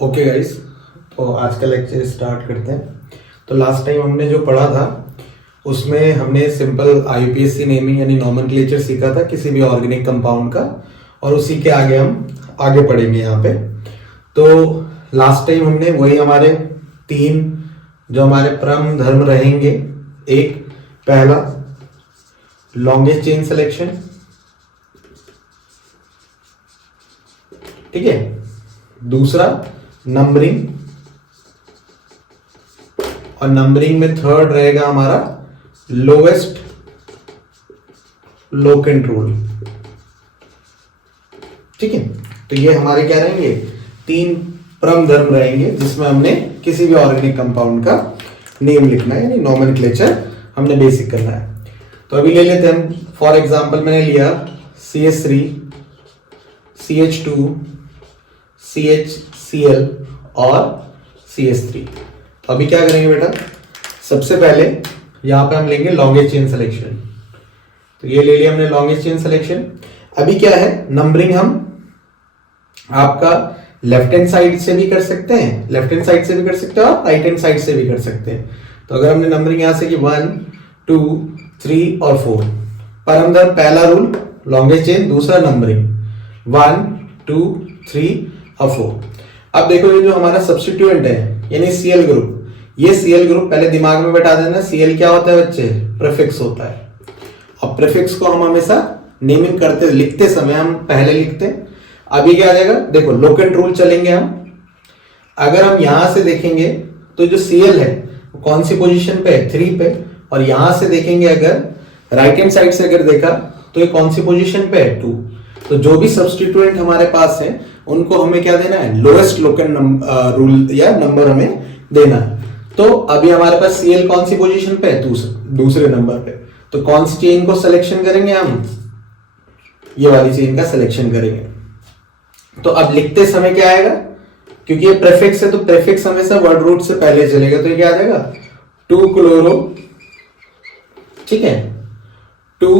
Okay guys, तो आज का लेक्चर स्टार्ट करते हैं। तो लास्ट टाइम हमने जो पढ़ा था उसमें हमने सिंपल आईयूपीएसी नेमिंग यानी नॉमेनक्लेचर सीखा था किसी भी ऑर्गेनिक कंपाउंड का, और उसी के आगे हम आगे पढ़ेंगे यहाँ पे। तो लास्ट टाइम हमने वही हमारे तीन जो हमारे परम धर्म रहेंगे, एक पहला लॉन्गेस्ट चेन सिलेक्शन, ठीक है, दूसरा नंबरिंग, और नंबरिंग में थर्ड रहेगा हमारा लोवेस्ट लोकेंट रूल, ठीक है। तो ये हमारे क्या रहेंगे, तीन परम धर्म रहेंगे जिसमें हमने किसी भी ऑर्गेनिक कंपाउंड का नेम लिखना है यानी नॉमेनक्लेचर हमने बेसिक करना है। तो अभी ले लेते हैं हम, फॉर एग्जांपल मैंने लिया CH3, CH2, CHCl और CH3। तो अभी क्या करेंगे बेटा, सबसे पहले यहां पे हम लेंगे लॉन्गेस्ट चेन सिलेक्शन। तो ये ले लिया हमने लॉन्गेस्ट चेन सिलेक्शन। अभी क्या है, नंबरिंग हम आपका लेफ्ट हैंड साइड से भी कर सकते हैं, लेफ्ट हैंड साइड से भी कर सकते हैं और राइट हैंड साइड से भी कर सकते हैं। तो अगर हमने नंबरिंग यहां से की 1, 2, 3 और 4, पर हम पहला रूल लॉन्गेस्ट चेन, दूसरा नंबरिंग 1, 2, 3 और 4। अब देखो ये जो हमारा सब्स्टिट्यूएंट है यानी Cl ग्रुप, ये Cl ग्रुप पहले दिमाग में बैठा देना। Cl क्या होता है बच्चे, प्रीफिक्स होता है। और प्रीफिक्स को हम हमेशा नेमिंग करते लिखते समय हम पहले लिखते। अभी क्या आ जाएगा, देखो लोकेंट रूल चलेंगे हम। अगर हम यहां से देखेंगे तो जो Cl है वो कौन सी पोजीशन पे है, 3 पे, और यहां से देखेंगे अगर राइट हैंड साइड से अगर देखा तो ये कौन सी पोजीशन पे है, 2। तो जो भी सब्स्टिट्यूएंट हमारे पास है उनको हमें क्या देना है, लोएस्ट लोकेंट रूल या नंबर हमें देना है। तो अभी हमारे पास Cl कौन सी पोजीशन पे है, दूसरे नंबर पे। तो कौन सी चेन को सिलेक्शन करेंगे हम, ये वाली चेन का सिलेक्शन करेंगे। तो अब लिखते समय क्या आएगा, क्योंकि ये प्रीफिक्स है तो प्रीफिक्स हमेशा वर्ड रूट से पहले चलेगा। तो ये क्या आ जाएगा, 2 क्लोरो, ठीक है, 2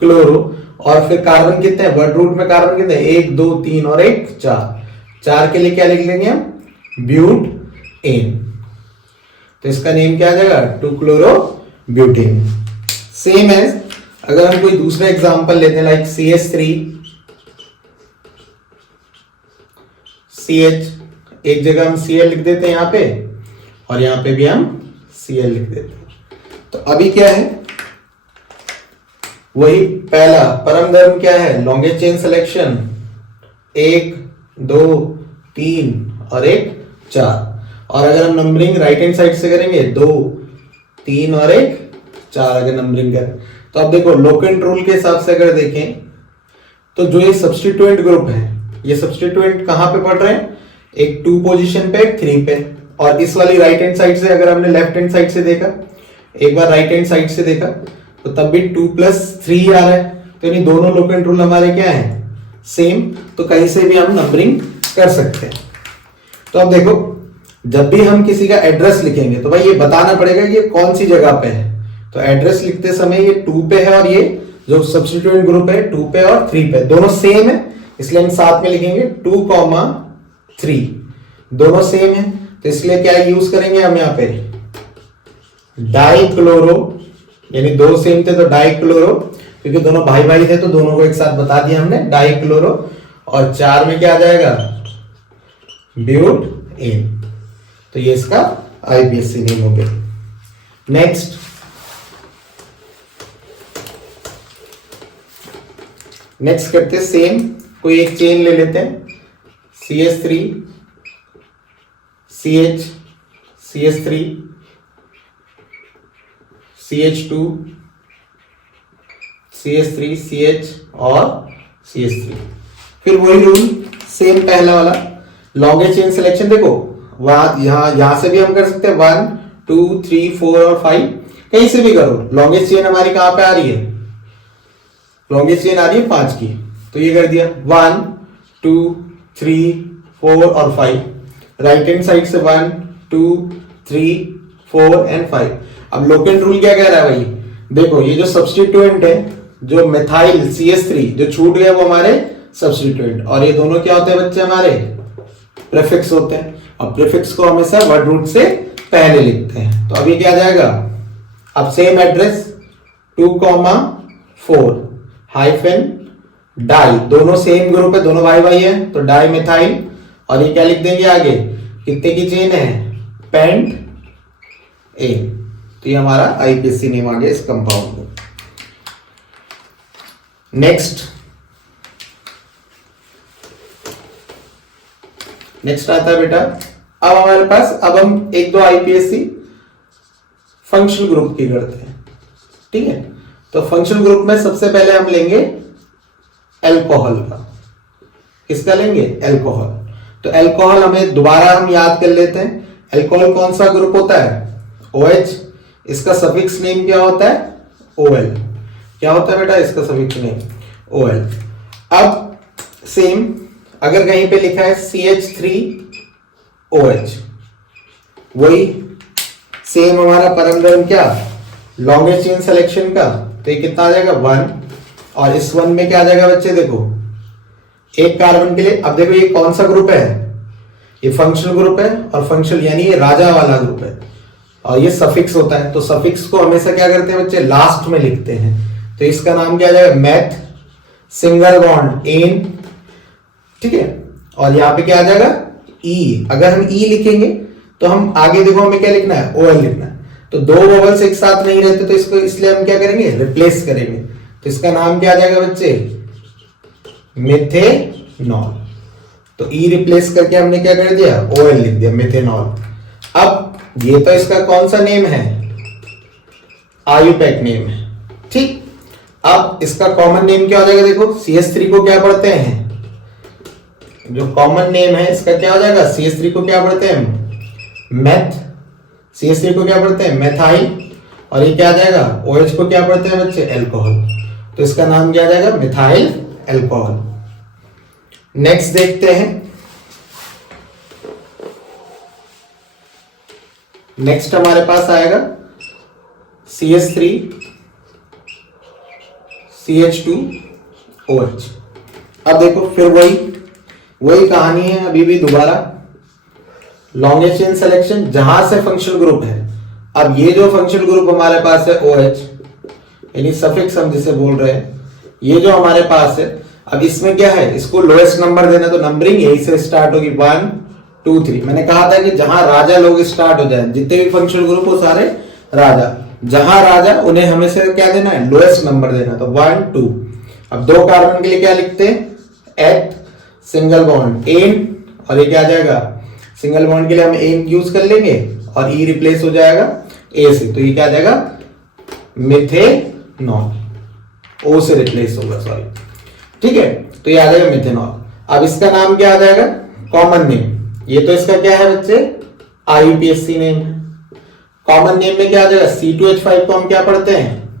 क्लोरो, और फिर कार्बन कितने हैं, वर्ड रूट में कार्बन कितने हैं, 1, 2, 3 और 1, 4 के लिए क्या लिख लेंगे हम, ब्यूट एन। तो इसका नेम क्या आ जाएगा, 2 क्लोरो ब्यूटेन। सेम एज अगर हम कोई दूसरा एग्जांपल लेते हैं लाइक CH3, CH, एक जगह हम Cl लिख देते हैं यहां पे, और यहां पे भी हम Cl लिख देते हैं। तो अभी क्या है, वही पहला परम धर्म क्या है, लॉन्गेस्ट चेन सिलेक्शन, 1, 2, 3 और 1, 4। और अगर हम नंबरिंग राइट हैंड साइड से करेंगे 2, 3 और 1, 4 अगर नंबरिंग करें। तो अब देखो लोकेंट रूल के हिसाब से अगर देखें तो जो ये सब्स्टिट्यूएंट ग्रुप है, ये सब्स्टिट्यूएंट कहां पे पड़ रहे हैं, एक 2 पोजीशन पे, एक 3 पे। और इस वाली राइट हैंड साइड से अगर हमने लेफ्ट हैंड साइड से देखा, एक बार राइट हैंड साइड से देखा तो तब भी 2 + 3 आ रहा है। तो यानी दोनों लोकेंट रूल हमारे क्या है, सेम। तो कहीं से भी हम नंबरिंग कर सकते हैं। तो अब देखो, जब भी हम किसी का एड्रेस लिखेंगे तो भाई ये बताना पड़ेगा कि ये कौन सी जगह पे है। तो एड्रेस लिखते समय ये 2 पे है, और ये जो सब्स्टिट्यूएंट ग्रुप है 2 पे और 3 पे, दोनों सेम है, इसलिए हम साथ में लिखेंगे 2, 3, दोनों सेम है। तो इसलिए क्या यूज करेंगे हम यहाँ पे, डाइक्लोरो, यानी दो सेम थे तो डाइक्लोरो, क्योंकि दोनों भाई भाई थे तो दोनों को एक साथ बता दिया हमने, डाइक्लोरो। और 4 में क्या आ जाएगा, ब्यूट एन। तो ये इसका आईपीएससी नेम हो गया। नेक्स्ट करते सेम, कोई एक चेन ले लेते हैं, CH3, CH, CH3, CH2, CH3, CH और CH3। फिर वही रूल सेम पहला वाला लॉन्गेस्ट चेन सिलेक्शन। देखो वहां यहां से भी हम कर सकते हैं, 1, 2, 3, 4 और 5, कहीं से भी करो। लॉन्गेस्ट चेन हमारी कहां पे आ रही है, लॉन्गेस्ट चेन आ रही है 5 की। तो ये कर दिया 1, 2, 3, 4 और 5, राइट हैंड साइड से 1, 2, 3, 4 एंड 5। अब लोकेंट रूल क्या कह रहा है भाई, देखो ये जो सब्स्टिट्यूएंट है, जो मिथाइल CH3 जो छूट गया वो हमारे सब्स्टिट्यूएंट, और ये दोनों क्या होते हैं बच्चे हमारे प्रीफिक्स होते हैं, और प्रीफिक्स को हमेशा वर्ड रूट से पहले लिखते हैं। तो अभी क्या आ जाएगा, अब सेम एड्रेस 2,4 हाइफन डाई, दोनों सेम ग्रुप है, दोनों भाई भाई है, तो डाई मिथाइल, और ये क्या लिख देंगे आगे, कितने की चेन है, पेंट ए। तो ये हमारा आईपीएससी नेम आ गया इस कंपाउंड को। नेक्स्ट आता है बेटा, अब हमारे पास, अब हम एक दो आईपीएससी फंक्शनल ग्रुप की करते हैं, ठीक है। तो फंक्शनल ग्रुप में सबसे पहले हम लेंगे अल्कोहल का। किसका लेंगे, अल्कोहल। तो अल्कोहल हमें दोबारा हम याद कर लेते हैं, अल्कोहल कौन सा ग्रुप होता है, OH। इसका सफिक्स नेम क्या होता है, OL। क्या होता है बेटा इसका सफिक्स नेम, OL। अब सेम अगर कहीं पे लिखा है CH3OH, वही सेम हमारा परम धर्म क्या, लॉन्गेस्ट चेन सिलेक्शन का, तो ये कितना आ जाएगा 1, और इस 1 में क्या आ जाएगा बच्चे, देखो एक कार्बन के लिए। अब देखो ये कौन सा ग्रुप है, ये फंक्शनल ग्रुप है, और फंक्शनल यानी ये राजा वाला ग्रुप है, और ये सफिक्स होता है। तो सफिक्स को हमेशा क्या करते हैं बच्चे, लास्ट में लिखते हैं। तो इसका नाम क्या आ जाएगा, मेथ सिंगल बॉन्ड एन, ठीक है। और यहाँ पे क्या आ जाएगा, ई। अगर हम ई लिखेंगे तो हम आगे देखो हमें क्या लिखना है, OL लिखना है। तो दो वोवल्स एक साथ नहीं रहते, तो इसको इसलिए हम क्या करेंगे, रिप्लेस करेंगे। तो इसका नाम क्या आ जाएगा बच्चे, मिथेनॉल। तो ई रिप्लेस करके हमने क्या कर दिया, OL लिख दिया, मिथेनॉल। अब ये तो इसका कौन सा नेम है, आयुपैक नेम है, ठीक। अब इसका कॉमन नेम क्या हो जाएगा, देखो CH3 को क्या पढ़ते हैं, जो कॉमन नेम है इसका क्या हो जाएगा, CH3 को क्या पढ़ते हैं, मेथ। CH3 को क्या पढ़ते हैं, मेथाइल, और ये क्या आ जाएगा, OH को क्या पढ़ते हैं बच्चे, अल्कोहल। तो इसका नाम क्या आ जाएगा, मिथाइल अल्कोहल। नेक्स्ट देखते हैं, नेक्स्ट हमारे पास आएगा CH3 CH2OH। अब देखो फिर वही कहानी है, अभी भी दोबारा लॉन्गेस्ट चेन सिलेक्शन, जहां से फंक्शनल ग्रुप है। अब ये जो फंक्शनल ग्रुप हमारे पास है OH, यानी सफिक्स हम जिसे बोल रहे हैं, ये जो हमारे पास है, अब इसमें क्या है, इसको लोएस्ट नंबर देना, तो नंबरिंग यही से स्टार्ट होगी 1 2 3। मैंने कहा था कि जहां राजा लोग स्टार्ट हो जाए, जितने भी फंक्शनल ग्रुप हो सारे राजा, जहां राजा उन्हें हमेशा क्या देना है, लोएस्ट नंबर देना। तो 1 2। अब दो कार्बन के लिए क्या लिखते हैं, एट सिंगल बॉन्ड एन, और ये क्या आ जाएगा, सिंगल बॉन्ड के लिए हम एन यूज कर लेंगे, और ई रिप्लेस हो जाएगा ए से। तो ये क्या आ जाएगा, मिथेनॉल, ओ से रिप्लेस होगा, सॉरी, ठीक है। तो ये आ जाएगा मिथेनॉल। अब इसका नाम क्या आ जाएगा, कॉमन नेम। ये तो इसका क्या है बच्चे, आईयूपीएससी नेम है। कॉमन नेम में क्या आ जाएगा, C2H5 को हम क्या पढ़ते हैं,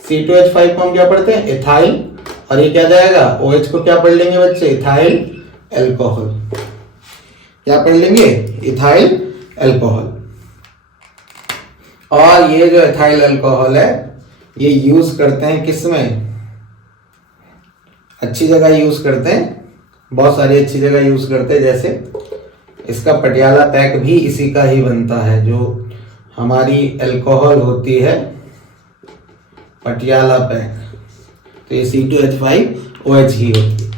C2H5 को हम क्या पढ़ते हैं, एथाइल, और ये क्या जाएगा, OH को क्या पढ़ लेंगे बच्चे, इथाइल अल्कोहल। क्या पढ़ लेंगे, इथाइल अल्कोहल। और ये जो इथाइल अल्कोहल है, ये यूज करते हैं किसमें, अच्छी जगह यूज करते हैं, बहुत सारी अच्छी जगह यूज करते हैं। जैसे इसका पटियाला पैक भी इसी का ही बनता है, जो हमारी अल्कोहल होती है पटियाला पैक, तो ये C2H5OH ही होती है।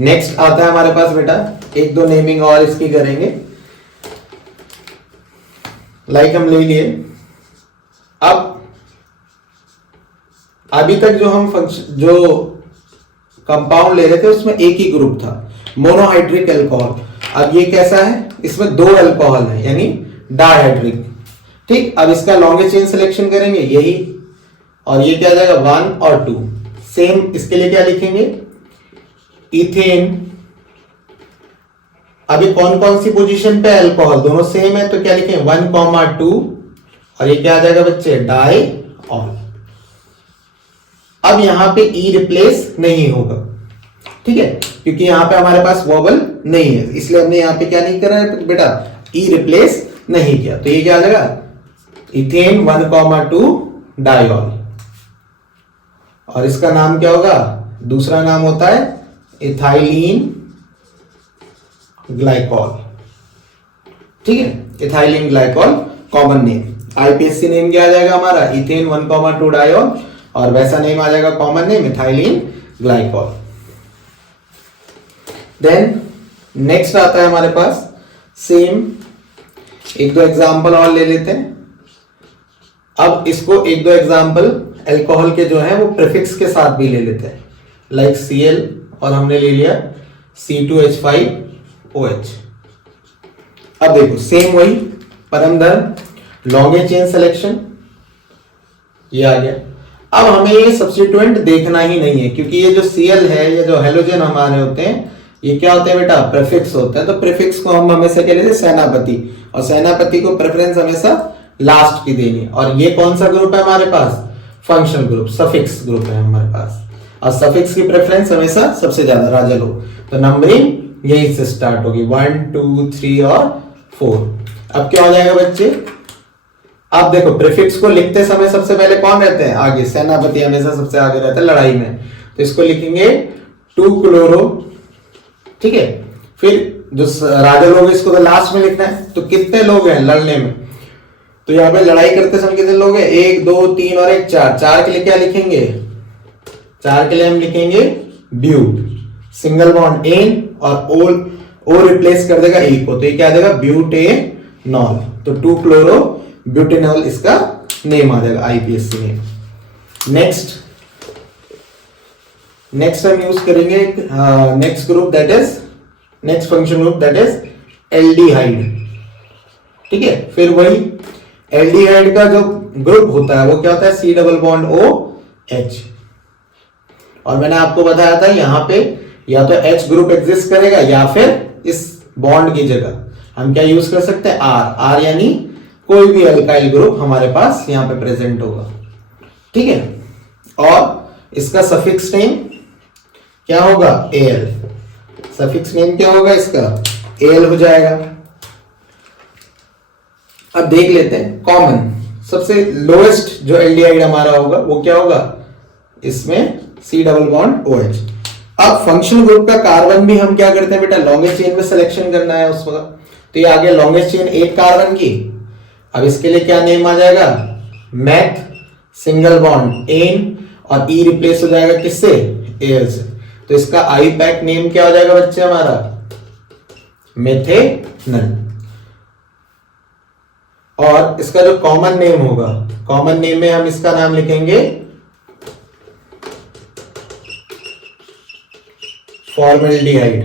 नेक्स्ट आता है हमारे पास बेटा, एक दो नेमिंग और इसकी करेंगे, लाइक हम ले लिए। अब अभी तक जो हम जो कंपाउंड ले रहे थे उसमें एक ही ग्रुप था, मोनोहाइड्रिक अल्कोहल। अब ये कैसा है, इसमें दो अल्कोहल है, यानी डाइहाइड्रिक, ठीक। अब इसका लॉन्गेस्ट चेन सिलेक्शन करेंगे यही, और ये क्या आ जाएगा 1 और 2। सेम इसके लिए क्या लिखेंगे, इथेन। अभी कौन कौन सी पोजीशन पे अल्कोहल, दोनों सेम है, तो क्या लिखेंगे 1,2, और ये क्या आ जाएगा बच्चे, डाइऑल। अब यहां पे ई रिप्लेस नहीं होगा, ठीक है, क्योंकि यहां पे हमारे पास वोवल नहीं है, इसलिए हमने यहां पे क्या नहीं करा है बेटा, ई रिप्लेस नहीं किया। तो ये क्या आ जाएगा, इथेन 1,2 डाइऑल। और इसका नाम क्या होगा, दूसरा नाम होता है इथाइलिन ग्लाइकॉल। ठीक है, ethylene glycol common name. IPSC name क्या आ जाएगा हमारा, इथेन 1,2 डायोल, और वैसा नेम आ जाएगा common name ethylene glycol. Then next आता है हमारे पास सेम, एक दो एग्जांपल और ले लेते हैं। अब इसको एक दो एग्जांपल अल्कोहल के जो है वो प्रीफिक्स के साथ भी ले लेते हैं, लाइक Cl, और हमने ले लिया C2H5OH। अब देखो सेम वही परम धर्म लॉन्गेस्ट चेन सिलेक्शन, ये आ गया। अब हमें ये सब्स्टिट्यूएंट देखना ही नहीं है, क्योंकि ये जो Cl है, ये जो हेलोजन हमारे होते हैं, ये क्या होते हैं बेटा, प्रीफिक्स होते हैं। तो प्रीफिक्स को हम हमेशा क्या लेते हैं, सेनापति, और सेनापति को प्रेफरेंस हमेशा लास्ट की देनी। और ये कौन सा ग्रुप है हमारे पास, फंक्शनल ग्रुप, सफिक्स ग्रुप है हमारे पास, और सफिक्स की प्रेफरेंस हमेशा सबसे ज्यादा राजा लोग। तो नंबरिंग यही से स्टार्ट होगी, 1 2 3 और 4। अब क्या हो जाएगा बच्चे, आप देखो प्रीफिक्स को लिखते समय सबसे पहले कौन रहते हैं आगे, सेनापति हमेशा सबसे आगे रहता है लड़ाई में। तो इसको लिखेंगे 2 क्लोरो, ठीक है। फिर जो राजा लोग, इसको तो लास्ट में लिखना है। तो कितने लोग हैं लड़ने में, तो यहाँ पे लड़ाई करते समय कितने लोग हैं, 1 2 3 और 1 4। 4 के लिए क्या लिखेंगे, 4 के लिए हम लिखेंगे ब्यूट, सिंगल बॉन्ड एन, और ओ रिप्लेस कर देगा ई को, तो ये क्या देगा, ब्यूटेनॉल। तो 2 क्लोरो ब्यूटेनॉल इसका नेम आ जाएगा, आईपीएससी नेम। नेक्स्ट हम यूज करेंगे next group that is, next function group that is aldehyde. ठीक है, फिर वही एल्डिहाइड का जो ग्रुप होता है वो क्या होता है, C डबल बॉन्ड OH। और मैंने आपको बताया था यहां पे या तो H ग्रुप एग्जिस्ट करेगा, या फिर इस बॉन्ड की जगह हम क्या यूज कर सकते हैं, R यानी कोई भी अल्काइल ग्रुप हमारे पास यहां पे प्रेजेंट होगा। ठीक है, और इसका सफिक्स नेम क्या होगा, Al। सफिक्स नेम क्या होगा इसका, Al हो जाएगा। अब देख लेते हैं कॉमन, सबसे लोएस्ट जो एल्डिहाइड हमारा होगा वो क्या होगा, इसमें C डबल बॉन्ड OH। अब फंक्शनल ग्रुप का कार्बन भी हम क्या करते हैं बेटा, लॉन्गेस्ट चेन में सिलेक्शन करना है उस वक्त। तो ये आ गया लॉन्गेस्ट चेन एक कार्बन की। अब इसके लिए क्या नेम आ जाएगा, मैथ, सिंगल बॉन्ड एन, और ई रिप्लेस हो जाएगा किससे, Al से। तो इसका आई पैक नेम क्या हो जाएगा बच्चे हमारा, मेथेनल। और इसका जो कॉमन नेम होगा, कॉमन नेम में हम इसका नाम लिखेंगे फॉर्मल्डिहाइड।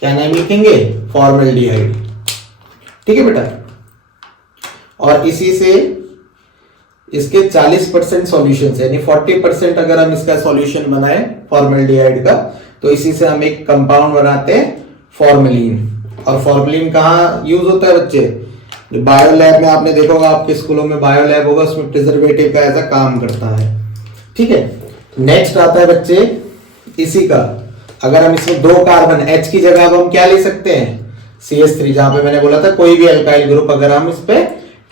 क्या नाम लिखेंगे, फॉर्मल्डिहाइड। ठीक है बेटा, और इसी से इसके 40% सॉल्यूशन, यानी 40% अगर हम इसका सॉल्यूशन बनाए फॉर्मल्डिहाइड का, तो इसी से हम एक कंपाउंड बनाते हैं फॉर्मेलिन। और फॉर्मेलिन कहाँ यूज होता है बच्चे, बायो लैब में आपने देखा होगा, आपके स्कूलों में बायो लैब होगा, उसमें प्रिजर्वेटिव का ऐसा काम करता है। ठीक है, नेक्स्ट आता है बच्चे इसी का, अगर हम इसमें 2 कार्बन, H की जगह अब हम क्या ले सकते हैं, CH3, जहां पे मैंने बोला था कोई भी अल्काइल ग्रुप अगर हम इस पे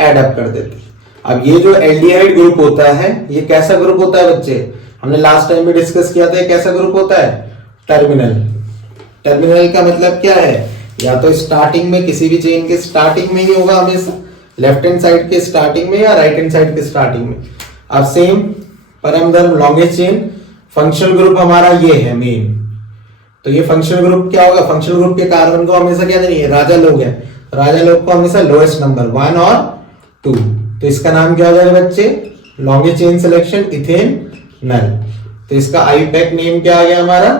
एड अप कर देते हैं। अब ये जो एल्डिहाइड ग्रुप होता है, ये कैसा ग्रुप होता है बच्चे, हमने लास्ट टाइम भी डिस्कस किया था, कैसा ग्रुप होता है, टर्मिनल। टर्मिनल का मतलब क्या है, या तो स्टार्टिंग में, किसी भी चेन के स्टार्टिंग में ही होगा हमेशा, लेफ्ट हैंड साइड के स्टार्टिंग में या राइट हैंड साइड के स्टार्टिंग में। अब सेम परम धर्म लॉन्गेस्ट चेन, फंक्शनल ग्रुप हमारा ये है मेन। तो ये फंक्शनल ग्रुप क्या होगा, फंक्शनल ग्रुप के कार्बन को हमेशा क्या देनी है, राजा लोग है, राजा लोग को हमेशा लोएस्ट नंबर 1 और 2। तो इसका नाम क्या हो जाएगा बच्चे, लॉन्गेस्ट चेन सिलेक्शन इथेनल। तो इसका आई पैक नेम क्या आ गया हमारा,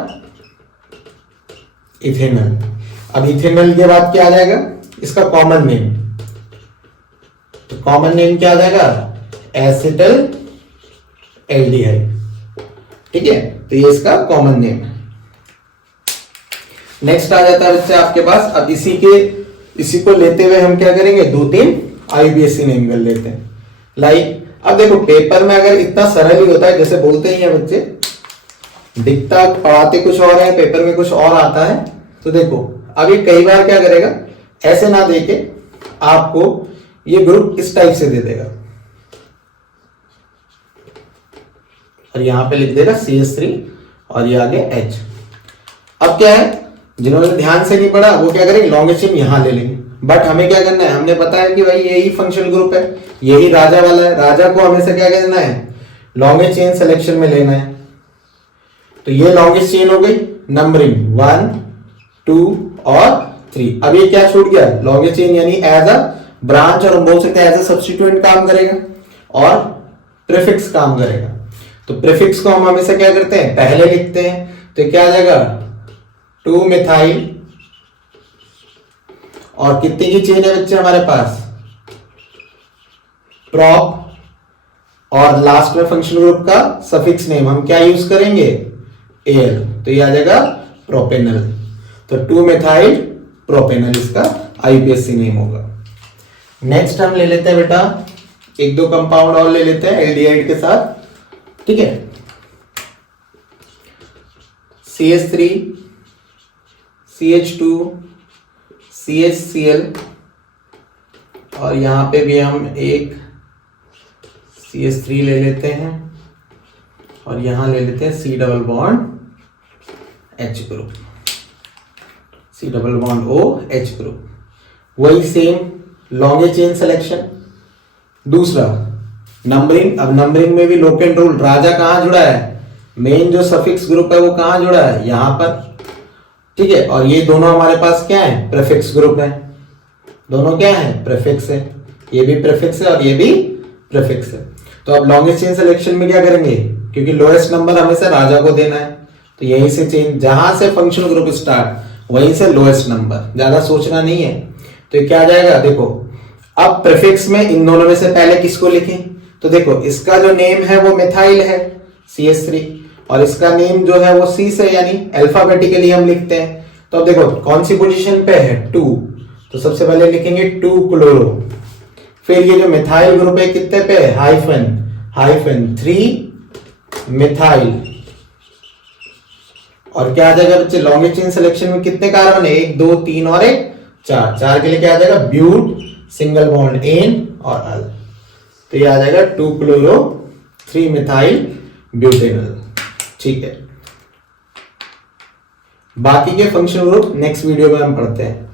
इथेनल। अब इथेनल के बाद क्या आ जाएगा, इसका कॉमन नेम, तो कॉमन नेम क्या आ जाएगा, एसिटल एल्डिहाइड। ठीक है, तो ये इसका कॉमन नेम है। नेक्स्ट आ जाता है बच्चे आपके पास, अब इसी को लेते हुए हम क्या करेंगे, 2-3 आईपीएससी नेम कर लेते हैं। लाइक अब देखो पेपर में अगर इतना सरल ही होता है, जैसे बोलते ही हैं बच्चे, दिखता पढ़ाते कुछ और है, पेपर में कुछ और आता है। तो देखो अब ये कई बार क्या करेगा, ऐसे ना देके आपको ये ग्रुप इस टाइप से दे देगा, और यहां पे लिख देगा CH3 और ये आगे H। अब क्या है, जिन्होंने ध्यान से नहीं पढ़ा वो क्या करेंगे, लॉन्गेस्ट चेन यहां ले लेंगे। बट हमें क्या करना है, हमने पता है कि भाई यही फंक्शनल ग्रुप है, यही राजा वाला है, राजा को हमेशा क्या करना है, लॉन्गेस्ट चेन सिलेक्शन में लेना है। तो ये लॉन्गेस्ट चेन हो गई, नंबरिंग 1 2 और 3। अब ये क्या छूट गया, लॉन्गेस्ट चेन यानी एज अ ब्रांच, और हम बोल सकते हैं एज अ सब्स्टिट्यूएंट काम करेगा और प्रीफिक्स काम करेगा। तो प्रीफिक्स को हम हमेशा क्या करते हैं, पहले लिखते हैं। तो क्या आ जाएगा, 2 मिथाइल, और कितने की चेन है बच्चे हमारे पास, प्रॉप, और लास्ट में फंक्शन ग्रुप का सफिक्स नेम हम क्या यूज करेंगे, एल। तो ये आ जाएगा प्रोपेनल। तो 2 मिथाइल प्रोपेनल इसका आईपीएससी नेम होगा। नेक्स्ट हम ले लेते हैं बेटा, एक दो कंपाउंड और ले लेते हैं एल्डिहाइड के साथ, ठीक है। CH3 CH2 CHCl, और यहां पे भी हम एक CH3 ले लेते हैं, और यहां ले लेते हैं C double bond H group, C double bond O H group. वही सेम लॉन्गेस्ट चेन सिलेक्शन। दूसरा नंबरिंग, अब नंबरिंग में भी लोकेंट रूल, राजा कहां जुड़ा है, मेन जो सफिक्स ग्रुप है वो कहां जुड़ा है, यहां पर, ठीक है। और ये दोनों हमारे पास क्या है, प्रीफिक्स ग्रुप है, दोनों क्या है, प्रीफिक्स है, ये भी प्रीफिक्स है और ये भी प्रीफिक्स है। तो अब लॉन्गेस्ट चेन सिलेक्शन में क्या करेंगे, क्योंकि लोएस्ट नंबर हमेशा राजा को देना है, तो यहीं से चेन, जहां से फंक्शनल ग्रुप स्टार्ट वहीं से लोएस्ट नंबर, ज्यादा सोचना नहीं है। तो क्या आ जाएगा, देखो अब प्रीफिक्स में इन दोनों में से पहले किसको लिखें, तो देखो इसका जो नेम है वो मिथाइल है CH3, और इसका नेम जो है वो C से, यानी अल्फाबेटिकली हम लिखते हैं। तो अब देखो कौन सी पोजीशन पे है, 2, तो सबसे पहले लिखेंगे 2 क्लोरो। फिर ये जो मिथाइल ग्रुप है कितने पे है, हाइफन 3 मिथाइल, और क्या आ जाएगा बच्चे, लॉन्गेस्ट चेन सिलेक्शन में कितने कार्बन है, 1 2 3 और 1 4 के लिए क्या आ जाएगा, ब्यूट, सिंगल बॉन्ड एन और अल। तो ये आ जाएगा 2 क्लोरो 3 मिथाइल ब्यूटेनल, ठीक है। बाकी के फंक्शनल ग्रुप नेक्स्ट वीडियो में हम पढ़ते हैं।